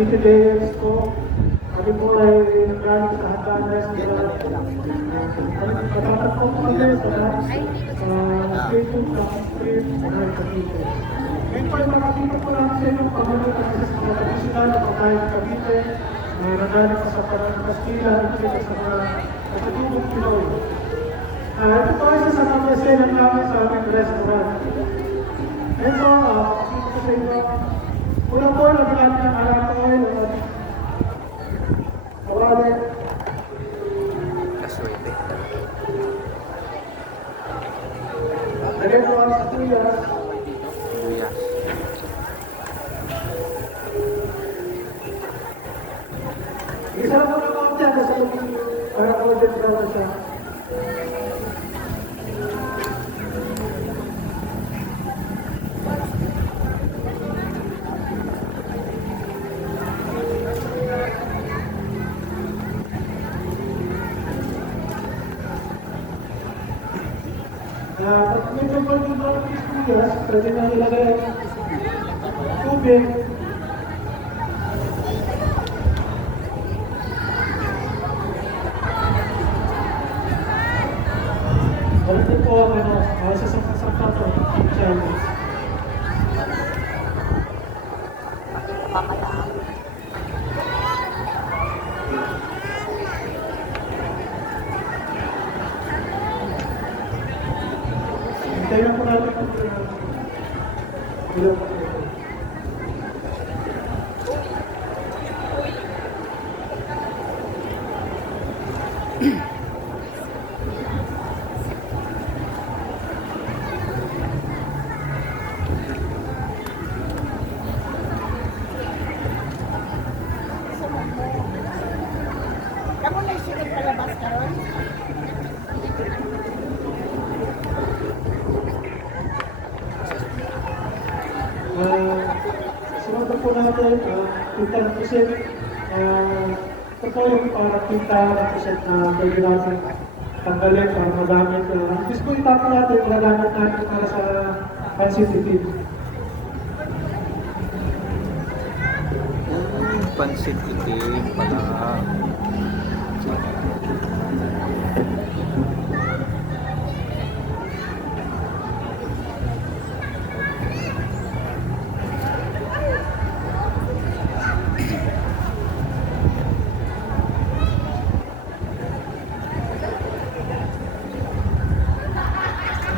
Cavite Layers po. Kami po ay galing sa Hatanas. Matatapos po kami sa station sa street ng Cavite. Ngayon po ay makakita po namin sa inyo pagmulot ng mga tradisyonal na pagkain Cavite. Nagaling pa sa Parang Castilla, sa mga katutubong Pinoy. Ito po ay isa sa mga esena namin sa aming restaurant. Ito, pakita ko sa inyo. Una po, lagyan natin ang alak oil at kawali. Kaswerte. Lagyan po ang sibuyas. Sibuyas. Isa po na po dyan kasi para po dyan sa siya. Pag medyo po yung mga sibuyas, pwede na ilagay ang tubig. Ito po ang sasangka po, Chinese. Hintayin lang po natin ang ilong po. Kamu na isikot palabas karon? Sunod po natin, pinta ng pusit. Ito po yung para pinta ng pusit na pwede natin tanggalin para magamit. Gusto ko itapo natin, magagamit natin para sa pansit-itim. Pansit itim pala.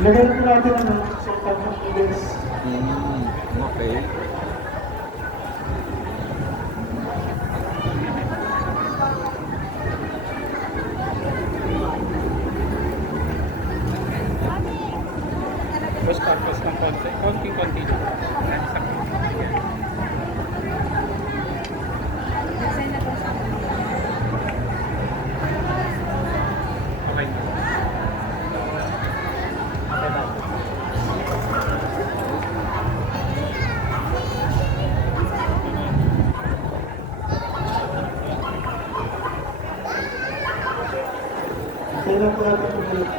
Ilagay na po natin ang sotang ng tubig. Okay. Tapos ng konti. Konting-konti lang. Okay. Okay na. Hintayin lang po natin tumulog.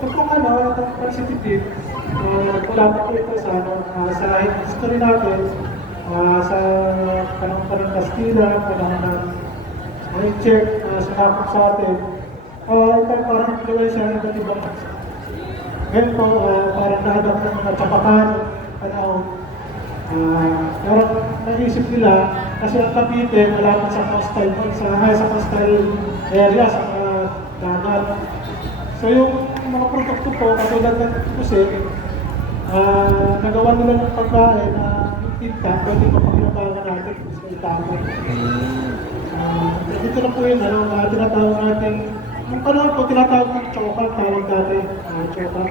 Ito pong itong pansit-itim, nagpulata po ito sa, sa history natin, sa panahon pa ng Castilla, panahon ng mga Czech, sinakop sa atin. Ito parang gawin siya ng iba't ibang bansa. Ngayon po, parang nahanap ng mga tapakan, panahon. Pero naisip nila, kasi ang Cavite, malapit sa coastal area, sa dagat. So yung mga produkto po, katulad ng pusit, nagawa nila ng pagkain na yung tinta, pwede mapakinabangan natin sa itapon. Dito lang po yun, tinatawag natin, yung panahon po, tinatawag ng choka, tawag dati, choka.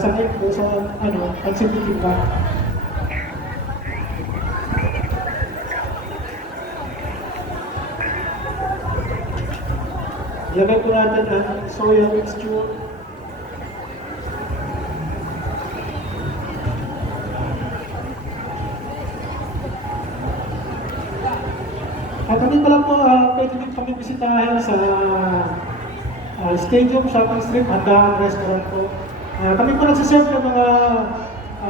Sa ito, sa pansipitin ba? Lagay po natin ang soya mixture. At hindi pa lang po, pwede din kami bisitahin sa Stadium Shopping Street, Handaan Restaurant po. Kami po nagsiserve ng mga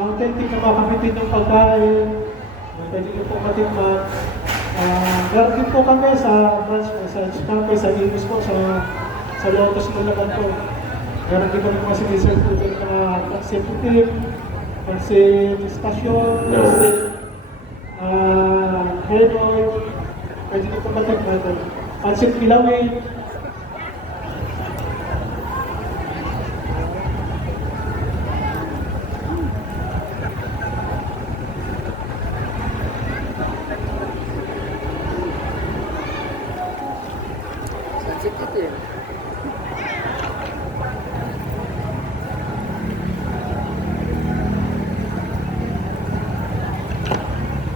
authentic na makamitin ng pagkain. Pwede nyo po matikman. Meron din po kami sa branch po, sa Chicago, sa Imus po, sa Lotus po naman po. Meron din kami mga siniserve po din mga pansit itim, pansit stasyon, pansit Henoy. Pwede nyo po matikman po. Pansit Pilawin.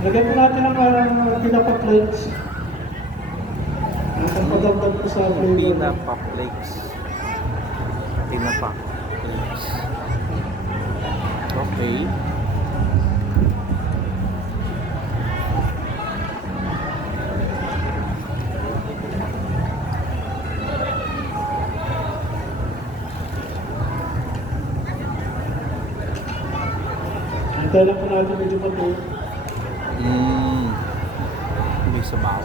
Lagyan po natin ang pinapa-plates. Ang pagdagdag po sa flavor. Pinapa flakes. Pinapa flakes. Okay. Antayin lang po natin medyo matuloy. May sabaw.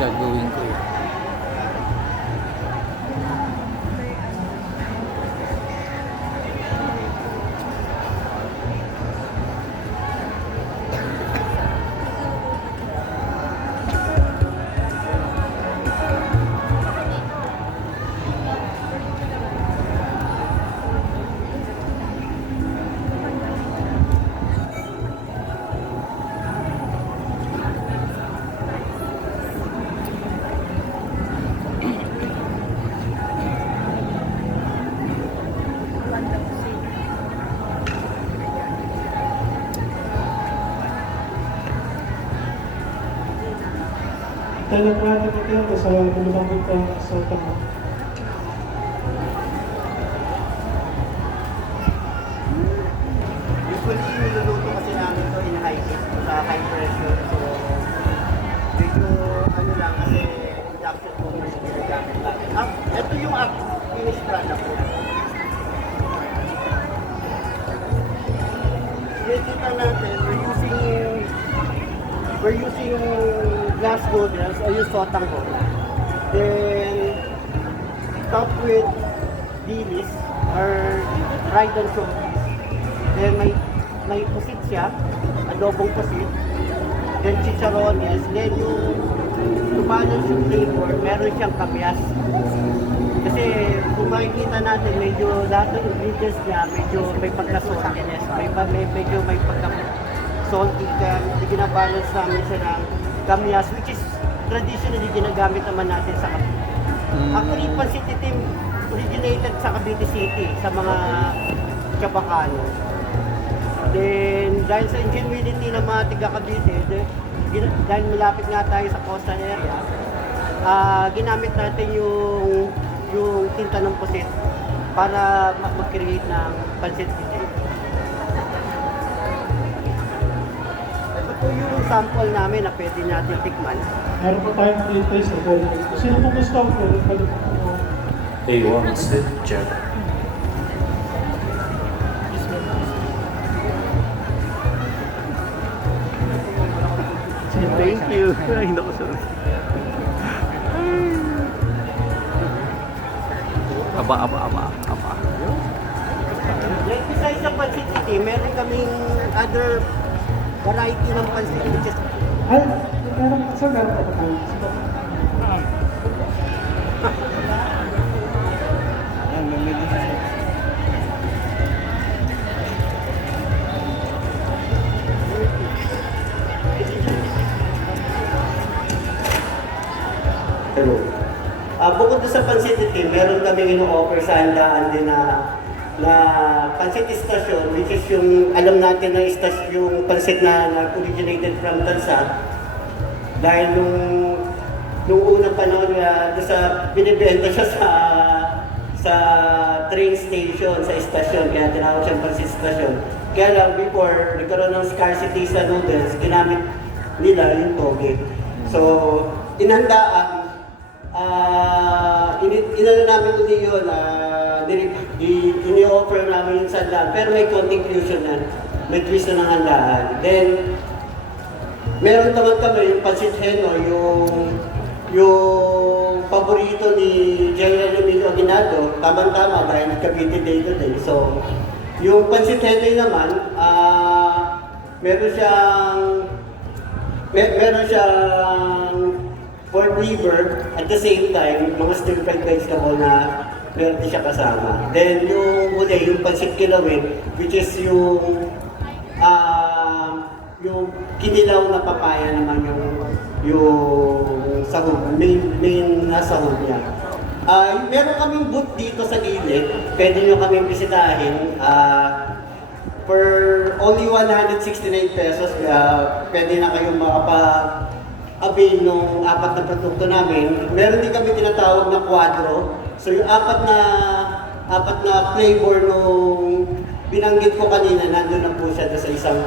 Gagawin ko yun. Antayin lang po natin ito sa lumabot pa sa tama. Usually, niluluto kasi namin to in high heat, sa high pressure. So, medyo ano lang kasi induction po yung ginagamit natin. Ito yung finished product ko. Kita natin, we're using glass noodles or yung sotang ko. Then, top with dilis or fried and showbiz. Then may pusit siya, adobong pusit. Then chicharones. Then yung to balance yung flavor, meron siyang kamyas. Kasi kung makikita natin, medyo lahat ng ingredients niya, medyo may pagka-saltiness, medyo may pagka-salty ka, ginabalance namin siya ng kamyas, which is traditionally ginagamit naman natin sa Cavite. Actually, Pansit Itim originated sa Cavite City, sa mga Chabacano. Then, dahil sa ingenuity ng mga tiga Cavite, dahil malapit nga tayo sa coastal area, ginamit natin yung tinta ng pusit para mag-create ng Pansit Itim. Ito po yung sample namin na pwede natin tikman. Meron po tayong pre-taste na po. Sino po gusto ko? Pwede po. A1 Slit Jet. Thank you. Ay, naku, sorry. Aba. Like, besides sa Pansit Itim, meron kaming other variety ng pansit which is Ay, meron pa tayo. bukod doon sa Pansit Itim, meron kami ino-offer sa handaan din na na pansit station, which is yung alam natin na yung pansit na originated from Tansa. Dahil nung unang panahon sa binibenta siya sa train station, sa station, kaya tinawag siyang pansit station. Kaya lang before nagkaroon ng scarcity sa noodles, ginamit nila yung toge. So, inhandaan, inano namin ulit yun, ini-offer namin yung sandaan, pero may konting fusion na, may twist na ng handaan. Then, meron naman kami yung pansit heno, yung paborito ni General Emilio Aguinaldo, tamang-tama dahil Cavite Day today. So, yung pansit heno naman, meron siyang pork liver at the same time, mga stir-fried vegetable na meron din siya kasama. Then yung huli, yung pansit kilawin, which is yung kinilaw na papaya naman yung sahog, main na sahog niya. Meron kaming booth dito sa gilid, pwede nyo kaming bisitahin. For only 169 pesos, pwede na kayong makapag-avail ng 4 na produkto namin. Meron din kami tinatawag na quadro. So yung apat na flavor nung binanggit ko kanina, nandun na po siya sa isang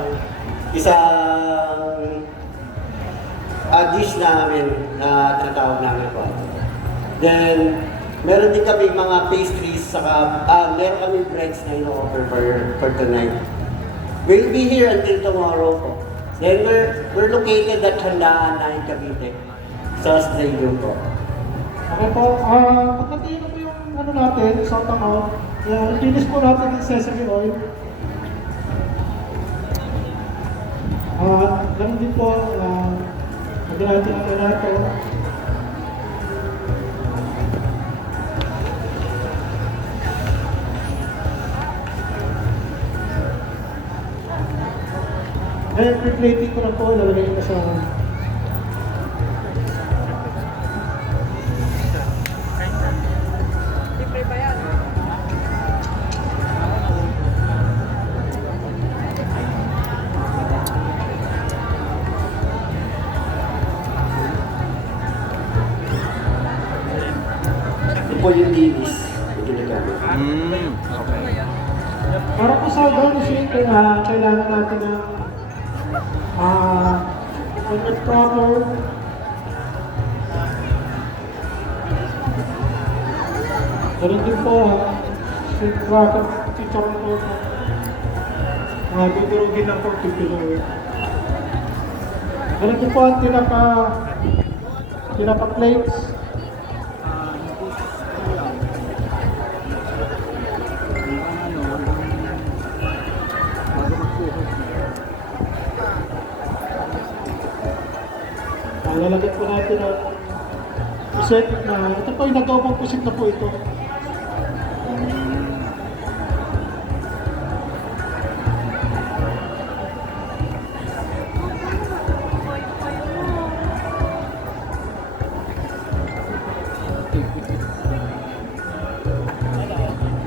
dish namin na tinatawag namin quadro. Then, meron din kami mga pastries, saka meron kami breads na ino-offer for tonight. We'll be here until tomorrow po. Then we're located at Handaan na in Cavite, sa stadium po. Okay po, pagkatiin na po yung ano natin, sotang out. Finish po natin yung sesame oil. Ganun din po, magdalatin natin natin. Ngayon, pre-plating ko na po, lalagay ko sa Ito po yung dilis na ginagamit. Okay. para po sa garnishing, kailangan natin ng onion powder, ganun din po, shrimp cracker, chicharon po, dudurugin lang po, pipilawin. Ganun din po ang tinapa plates. Lalagyan po natin ang pusit na, ito po yung nagawang pusit na po ito.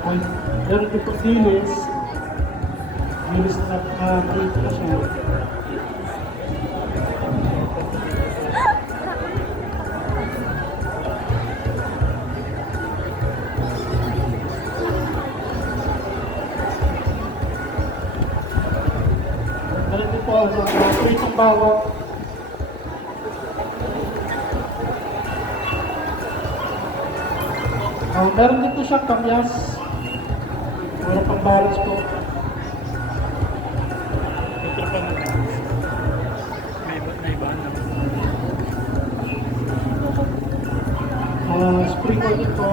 Ay, meron din po dilis. Dilis na prito na siya. Pritong bawang. Meron din po siyang kamyas. Para pang balance po. Sprinkle din po.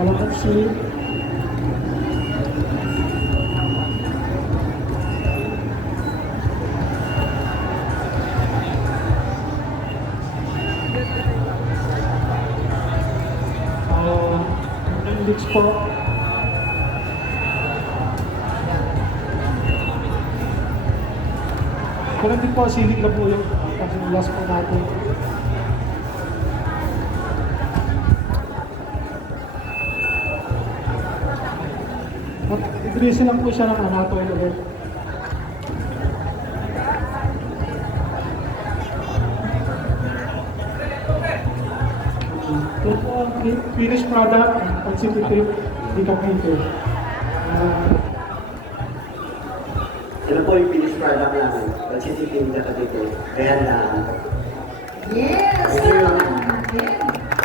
Kalamansi. Leeks po. Kaya din po, siling na po yung last po natin. Increase lang po siya ng anatomy ulit. Ito po ang finished product ng Pacific Decapitator. Ito po yung finished product namin. Pacific Decapitator. Kaya na. Yes! Thank you. Again.